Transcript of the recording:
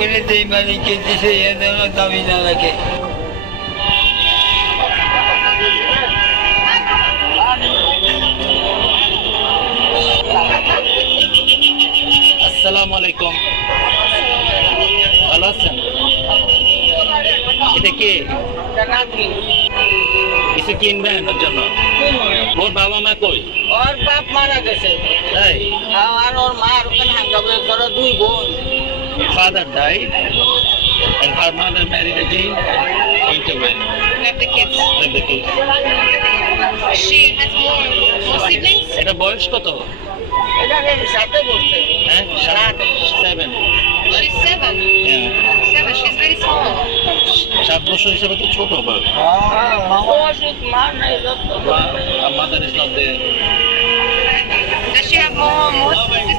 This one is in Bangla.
করে দেই মালিককে দিছে এ যেন দাবি না রাখে। আসসালামু আলাইকুম, ভালো আছেন? এটা কি কিছু কিনবেন ওর জন্য? ওর বাবা মা কই? ওর বাপ মারা গেছে, তাই? আর ওর মা আর ওখানে হাঙ্গাবে করে 2 বোন। Father died and her mother married again. Going to win. Love the kids. Love the kids. She has more siblings. এটা বয়স কত? এটা সাথে বলছে হ্যাঁ, 7. She's 7. 7. She's very small. 7 বছর হিসেবে তো ছোট বয়স। মা নাই যত Mother is not there. Does she have more sisters?